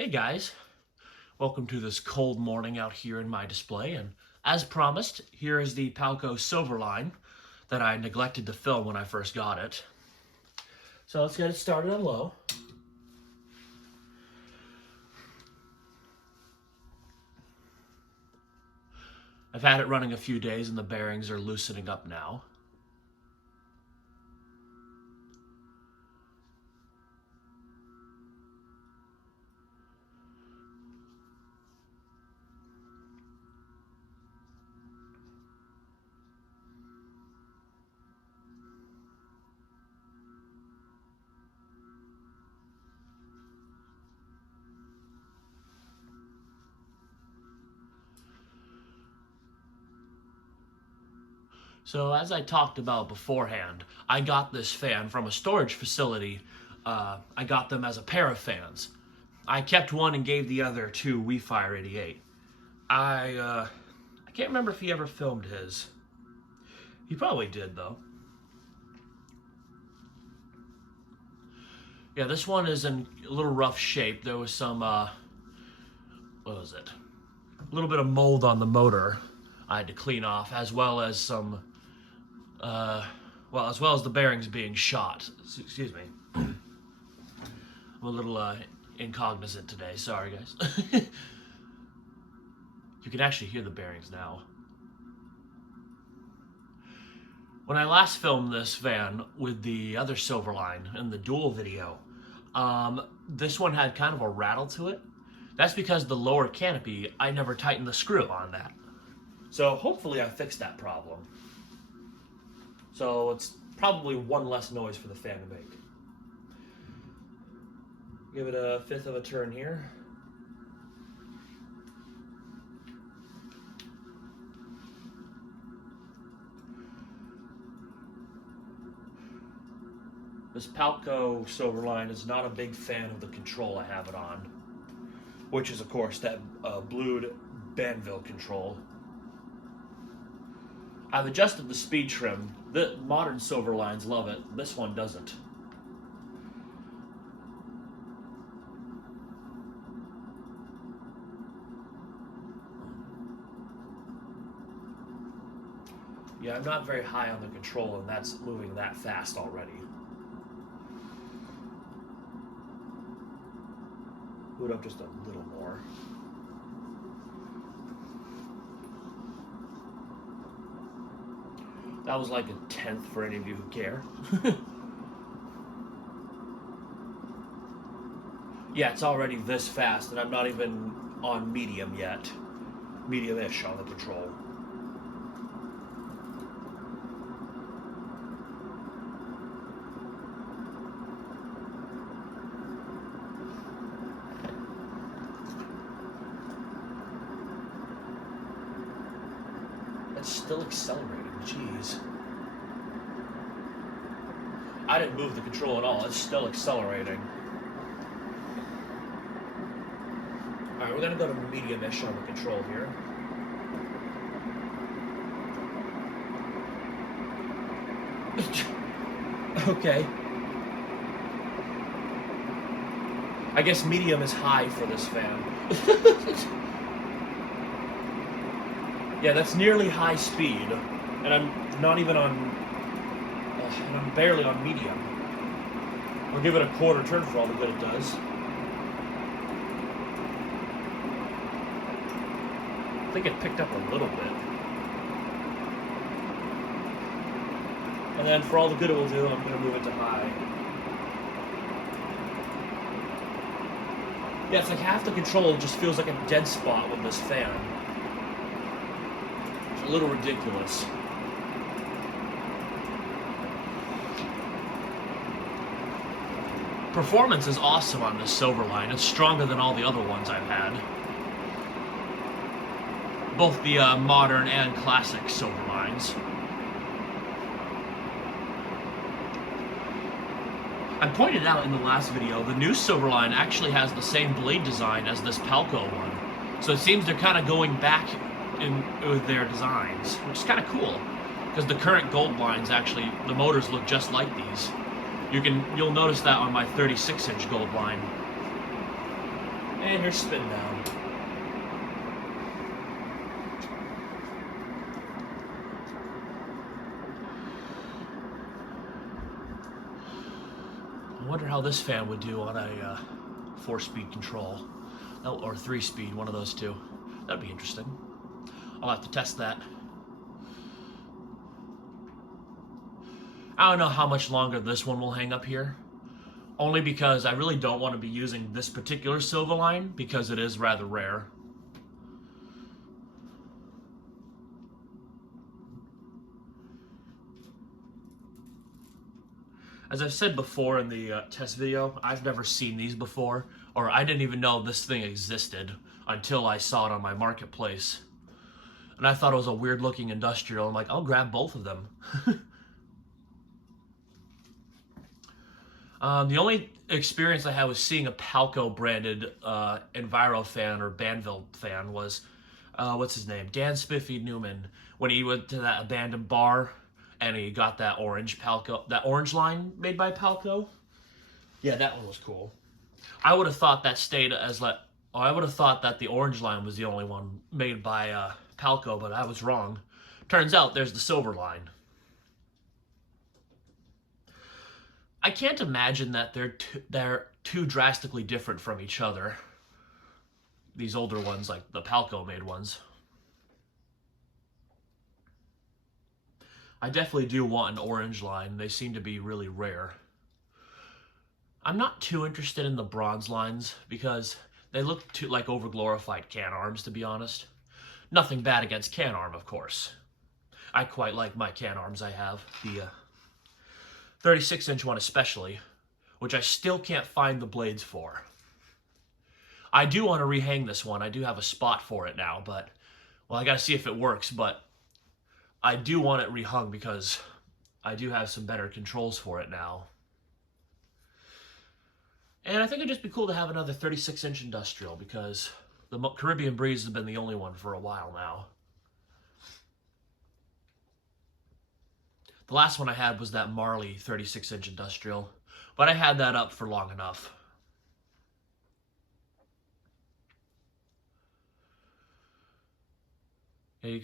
Hey guys, welcome to this cold morning out here in my display, and as promised, here is the Palco Silverline that I neglected to film when I first got it. So let's get it started on low. I've had it running a few days and the bearings are loosening up now. So as I talked about beforehand, I got this fan from a storage facility. I got them as a pair of fans. I kept one and gave the other to WeFire 88. I can't remember if he ever filmed his. He probably did though. Yeah, this one is in a little rough shape. There was some, what was it? A little bit of mold on the motor I had to clean off, as well as some, as well as the bearings being shot. Excuse me. I'm a little incognizant today. Sorry, guys. You can actually hear the bearings now. When I last filmed this van with the other Silverline in the dual video, this one had kind of a rattle to it. That's because the lower canopy, I never tightened the screw on that. So hopefully I fixed that problem. So it's probably one less noise for the fan to make. Give it a fifth of a turn here. This Palco Silverline is not a big fan of the control I have it on, which is of course that blued Banvil control. I've adjusted the speed trim. The modern Silverlines love it. This one doesn't. Yeah, I'm not very high on the control, and that's moving that fast already. Boot up just a little more. That was like a tenth for any of you who care. Yeah, it's already this fast, and I'm not even on medium yet. Medium-ish on the control. It's still accelerating, jeez. I didn't move the control at all, it's still accelerating. Alright, we're gonna go to medium-ish on the control here. Okay. I guess medium is high for this fan. Yeah, that's nearly high speed, and I'm not even on, and I'm barely on medium. I'll give it a quarter turn for all the good it does. I think it picked up a little bit. And then for all the good it will do, I'm going to move it to high. Yeah, it's like half the control just feels like a dead spot with this fan. A little ridiculous. Performance is awesome on this Silverline. It's stronger than all the other ones I've had. Both the modern and classic Silverlines. I pointed out in the last video, the new Silverline actually has the same blade design as this Palco one. So it seems they're kind of going back with their designs, which is kind of cool, because the current gold lines actually, the motors look just like these. You'll notice that on my 36-inch gold line. And here's spin down. I wonder how this fan would do on a 4-speed control. Oh, or 3-speed, one of those two. That'd be interesting. I'll have to test that. I don't know how much longer this one will hang up here. Only because I really don't want to be using this particular Silverline because it is rather rare. As I've said before in the test video, I've never seen these before, or I didn't even know this thing existed until I saw it on my marketplace. And I thought it was a weird looking industrial. I'm like, I'll grab both of them. The only experience I had with seeing a Palco branded Enviro fan or Banvil fan was, what's his name? Dan Spiffy Newman, when he went to that abandoned bar and he got that orange Palco, that orange line made by Palco. Yeah, that one was cool. I would have thought that stayed as like, oh, I would have thought that the orange line was the only one made by Palco, but I was wrong. Turns out there's the Silverline. I can't imagine that they're too drastically different from each other. These older ones, like the Palco made ones. I definitely do want an orange line. They seem to be really rare. I'm not too interested in the bronze lines because they look too like overglorified can arms, to be honest. Nothing bad against can arm, of course. I quite like my can arms I have. The 36-inch one especially, which I still can't find the blades for. I do want to rehang this one. I do have a spot for it now, but, well, I gotta see if it works, but I do want it rehung because I do have some better controls for it now. And I think it'd just be cool to have another 36-inch industrial because the Caribbean Breeze has been the only one for a while now. The last one I had was that Marley 36-inch industrial, but I had that up for long enough.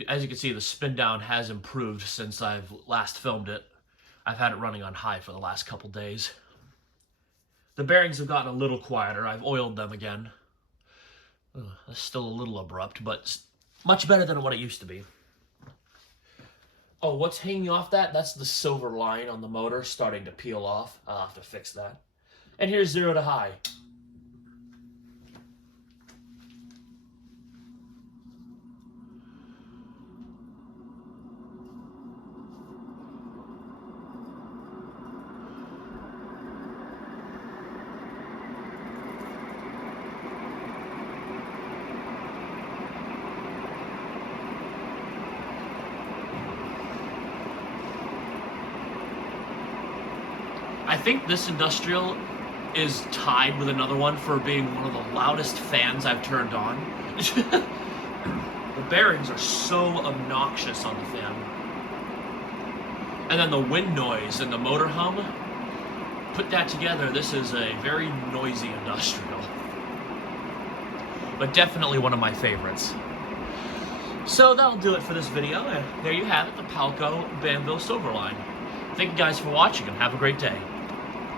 As you can see, the spin down has improved since I've last filmed it. I've had it running on high for the last couple days. The bearings have gotten a little quieter. I've oiled them again. That's still a little abrupt, but much better than what it used to be. Oh, what's hanging off that? That's the Silverline on the motor starting to peel off. I'll have to fix that. And here's 0 to high. I think this industrial is tied with another one for being one of the loudest fans I've turned on. The bearings are so obnoxious on the fan. And then the wind noise and the motor hum, put that together, this is a very noisy industrial. But definitely one of my favorites. So that'll do it for this video. There you have it, the Palco Banvil Silverline. Thank you guys for watching and have a great day.